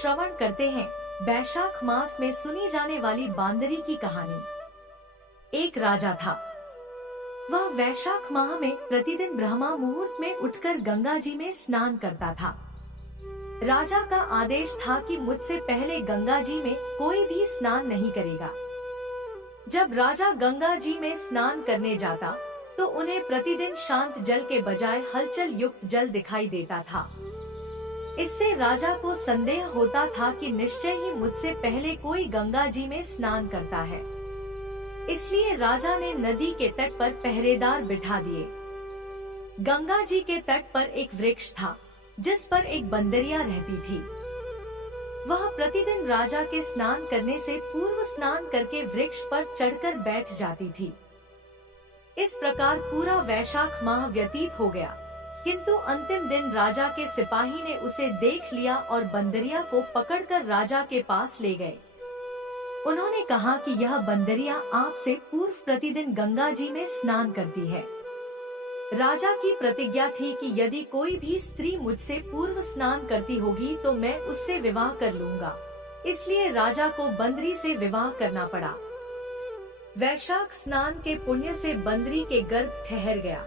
श्रवण करते हैं वैशाख मास में सुनी जाने वाली बांदरी की कहानी। एक राजा था। वह वैशाख माह में प्रतिदिन ब्रह्मा मुहूर्त में उठकर गंगा जी में स्नान करता था। राजा का आदेश था कि मुझसे पहले गंगा जी में कोई भी स्नान नहीं करेगा। जब राजा गंगा जी में स्नान करने जाता तो उन्हें प्रतिदिन शांत जल के बजाय हलचल युक्त जल दिखाई देता था। इससे राजा को संदेह होता था कि निश्चय ही मुझसे पहले कोई गंगा जी में स्नान करता है। इसलिए राजा ने नदी के तट पर पहरेदार बिठा दिए। गंगा जी के तट पर एक वृक्ष था जिस पर एक बंदरिया रहती थी। वह प्रतिदिन राजा के स्नान करने से पूर्व स्नान करके वृक्ष पर चढ़कर बैठ जाती थी। इस प्रकार पूरा वैशाख माह व्यतीत हो गया, किंतु अंतिम दिन राजा के सिपाही ने उसे देख लिया और बंदरिया को पकड़कर राजा के पास ले गए। उन्होंने कहा कि यह बंदरिया आपसे पूर्व प्रतिदिन गंगा जी में स्नान करती है। राजा की प्रतिज्ञा थी कि यदि कोई भी स्त्री मुझसे पूर्व स्नान करती होगी तो मैं उससे विवाह कर लूंगा। इसलिए राजा को बंदरी से विवाह करना पड़ा। वैशाख स्नान के पुण्य से बंदरी के गर्भ ठहर गया।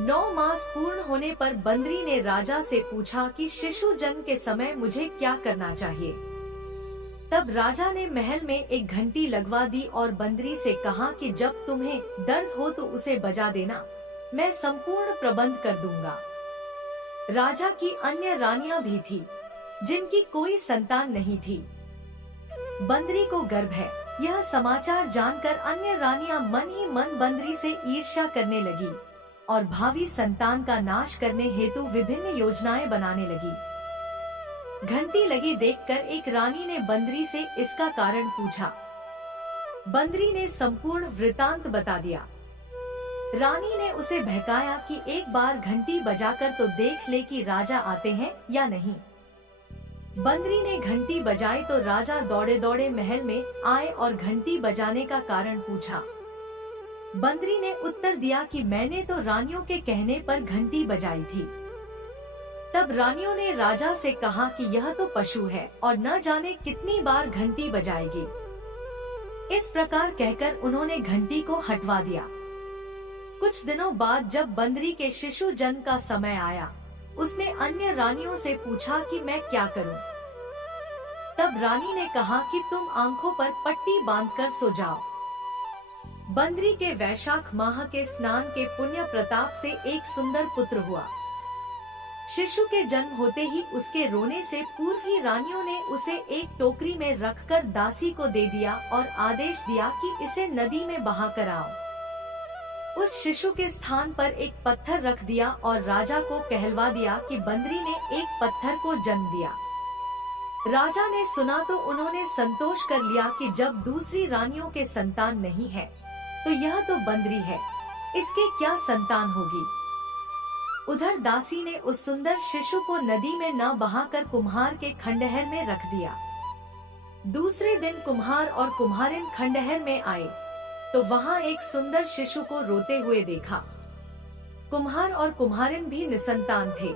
9 मास पूर्ण होने पर बंदरी ने राजा से पूछा कि शिशु जन्म के समय मुझे क्या करना चाहिए। तब राजा ने महल में एक घंटी लगवा दी और बंदरी से कहा कि जब तुम्हें दर्द हो तो उसे बजा देना, मैं संपूर्ण प्रबंध कर दूंगा। राजा की अन्य रानियां भी थी जिनकी कोई संतान नहीं थी। बंदरी को गर्भ है, यह समाचार जानकर अन्य रानियां मन ही मन बंदरी से ईर्ष्या करने लगी और भावी संतान का नाश करने हेतु विभिन्न योजनाएं बनाने लगी। घंटी लगी देखकर एक रानी ने बंदरी से इसका कारण पूछा। बंदरी ने संपूर्ण वृतांत बता दिया। रानी ने उसे बहकाया कि एक बार घंटी बजाकर तो देख ले कि राजा आते हैं या नहीं। बंदरी ने घंटी बजाई तो राजा दौड़े दौड़े महल में आए और घंटी बजाने का कारण पूछा। बंदरी ने उत्तर दिया कि मैंने तो रानियों के कहने पर घंटी बजाई थी। तब रानियों ने राजा से कहा कि यह तो पशु है और न जाने कितनी बार घंटी बजाएगी। इस प्रकार कहकर उन्होंने घंटी को हटवा दिया। कुछ दिनों बाद जब बंदरी के शिशु जन्म का समय आया, उसने अन्य रानियों से पूछा कि मैं क्या करूं। तब रानी ने कहा कि तुम आंखों पर पट्टी बांधकर सो जाओ। बंदरी के वैशाख माह के स्नान के पुण्य प्रताप से एक सुंदर पुत्र हुआ। शिशु के जन्म होते ही उसके रोने से पूर्व ही रानियों ने उसे एक टोकरी में रखकर दासी को दे दिया और आदेश दिया कि इसे नदी में बहा कर आओ। उस शिशु के स्थान पर एक पत्थर रख दिया और राजा को कहलवा दिया कि बंदरी ने एक पत्थर को जन्म दिया। राजा ने सुना तो उन्होंने संतोष कर लिया कि जब दूसरी रानियों के संतान नहीं है तो यह तो बंदरी है, इसके क्या संतान होगी। उधर दासी ने उस सुंदर शिशु को नदी में न बहाकर कुम्हार के खंडहर में रख दिया। दूसरे दिन कुम्हार और कुम्हारिन खंडहर में आए तो वहां एक सुंदर शिशु को रोते हुए देखा। कुम्हार और कुम्हारिन भी निसंतान थे।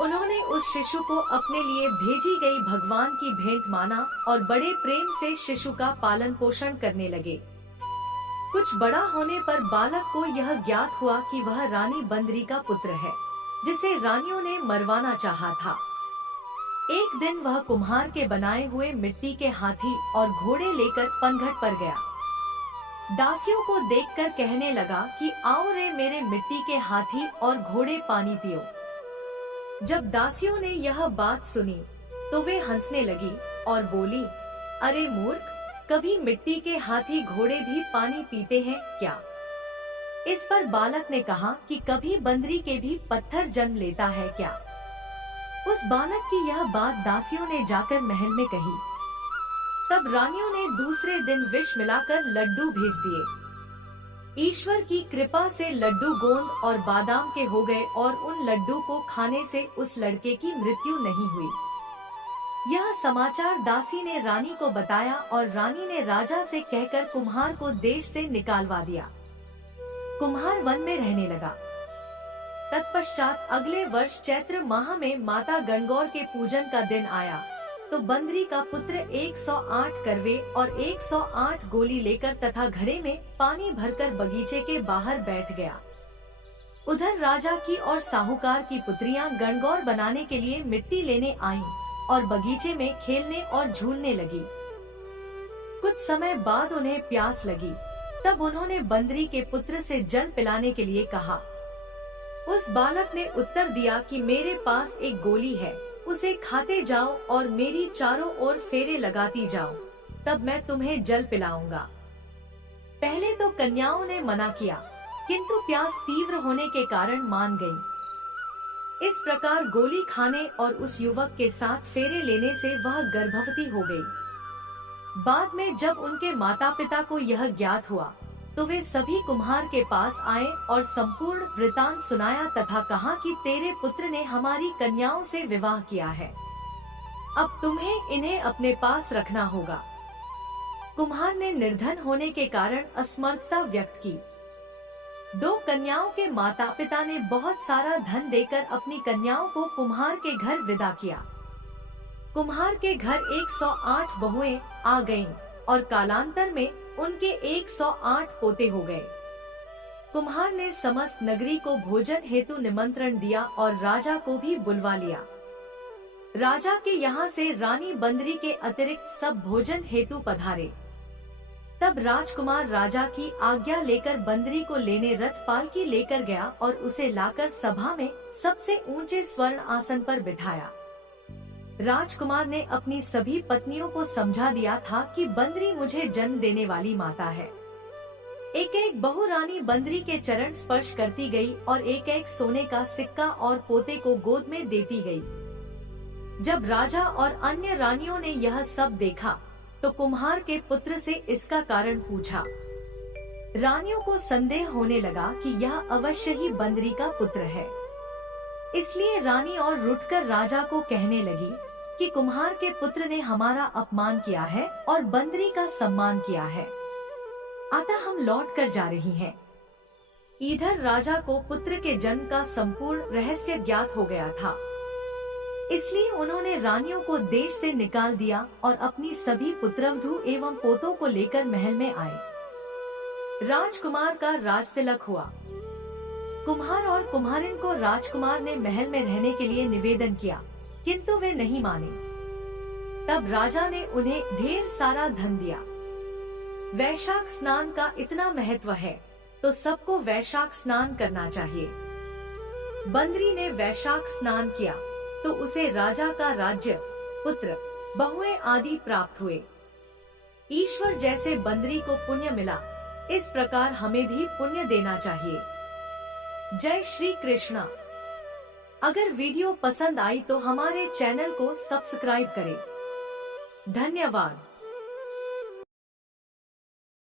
उन्होंने उस शिशु को अपने लिए भेजी गई भगवान की भेंट माना और बड़े प्रेम से शिशु का पालन पोषण करने लगे। कुछ बड़ा होने पर बालक को यह ज्ञात हुआ कि वह रानी बंदरी का पुत्र है, जिसे रानियों ने मरवाना चाहा था। एक दिन वह कुम्हार के बनाए हुए मिट्टी के हाथी और घोड़े लेकर पनघट पर गया। दासियों को देखकर कहने लगा कि आओ रे मेरे मिट्टी के हाथी और घोड़े पानी पियो। जब दासियों ने यह बात सुनी तो वे हंसने लगी और बोली, अरे मूर्ख, कभी मिट्टी के हाथी घोड़े भी पानी पीते हैं क्या? इस पर बालक ने कहा कि कभी बंदरी के भी पत्थर जन्म लेता है क्या? उस बालक की यह बात दासियों ने जाकर महल में कही। तब रानियों ने दूसरे दिन विष मिलाकर लड्डू भेज दिए। ईश्वर की कृपा से लड्डू गोंद और बादाम के हो गए और उन लड्डू को खाने से उस लड़के की मृत्यु नहीं हुई। यह समाचार दासी ने रानी को बताया और रानी ने राजा से कहकर कुम्हार को देश से निकालवा दिया। कुम्हार वन में रहने लगा। तत्पश्चात अगले वर्ष चैत्र माह में माता गणगौर के पूजन का दिन आया तो बंदरी का पुत्र 108 करवे और 108 गोली लेकर तथा घड़े में पानी भरकर बगीचे के बाहर बैठ गया। उधर राजा की और साहूकार की पुत्रियां गणगौर बनाने के लिए मिट्टी लेने आईं और बगीचे में खेलने और झूलने लगी। कुछ समय बाद उन्हें प्यास लगी, तब उन्होंने बंदरी के पुत्र से जल पिलाने के लिए कहा। उस बालक ने उत्तर दिया कि मेरे पास एक गोली है, उसे खाते जाओ और मेरी चारों ओर फेरे लगाती जाओ, तब मैं तुम्हें जल पिलाऊंगा। पहले तो कन्याओं ने मना किया, किंतु प्यास तीव्र होने के कारण मान गईं। इस प्रकार गोली खाने और उस युवक के साथ फेरे लेने से वह गर्भवती हो गई। बाद में जब उनके माता पिता को यह ज्ञात हुआ तो वे सभी कुम्हार के पास आए और संपूर्ण वृतांत सुनाया तथा कहा कि तेरे पुत्र ने हमारी कन्याओं से विवाह किया है, अब तुम्हें इन्हें अपने पास रखना होगा। कुम्हार ने निर्धन होने के कारण असमर्थता व्यक्त की। दो कन्याओं के माता पिता ने बहुत सारा धन देकर अपनी कन्याओं को कुम्हार के घर विदा किया। कुम्हार के घर 108 बहुएं आ गईं और कालांतर में उनके 108 पोते हो गए। कुम्हार ने समस्त नगरी को भोजन हेतु निमंत्रण दिया और राजा को भी बुलवा लिया। राजा के यहाँ से रानी बंदरी के अतिरिक्त सब भोजन हेतु पधारे। तब राजकुमार राजा की आज्ञा लेकर बंदरी को लेने रथ पालकी लेकर गया और उसे लाकर सभा में सबसे ऊंचे स्वर्ण आसन पर बिठाया। राजकुमार ने अपनी सभी पत्नियों को समझा दिया था कि बंदरी मुझे जन्म देने वाली माता है। एक एक बहू रानी बंदरी के चरण स्पर्श करती गई और एक एक सोने का सिक्का और पोते को गोद में देती गई। जब राजा और अन्य रानियों ने यह सब देखा तो कुम्हार के पुत्र से इसका कारण पूछा। रानियों को संदेह होने लगा कि यह अवश्य ही बंदरी का पुत्र है। इसलिए रानी और रुठकर राजा को कहने लगी कि कुम्हार के पुत्र ने हमारा अपमान किया है और बंदरी का सम्मान किया है, अतः हम लौट कर जा रही हैं। इधर राजा को पुत्र के जन्म का संपूर्ण रहस्य ज्ञात हो गया था, इसलिए उन्होंने रानियों को देश से निकाल दिया और अपनी सभी पुत्रवधू एवं पोतों को लेकर महल में आए। राजकुमार का राजतिलक हुआ। कुम्हार और कुम्हारिन को राजकुमार ने महल में रहने के लिए निवेदन किया, किंतु वे नहीं माने। तब राजा ने उन्हें ढेर सारा धन दिया। वैशाख स्नान का इतना महत्व है तो सबको वैशाख स्नान करना चाहिए। बंदरी ने वैशाख स्नान किया तो उसे राजा का राज्य, पुत्र, बहुएं आदि प्राप्त हुए। ईश्वर जैसे बंदरी को पुण्य मिला, इस प्रकार हमें भी पुण्य देना चाहिए। जय श्री कृष्णा। अगर वीडियो पसंद आई तो हमारे चैनल को सब्सक्राइब करें। धन्यवाद।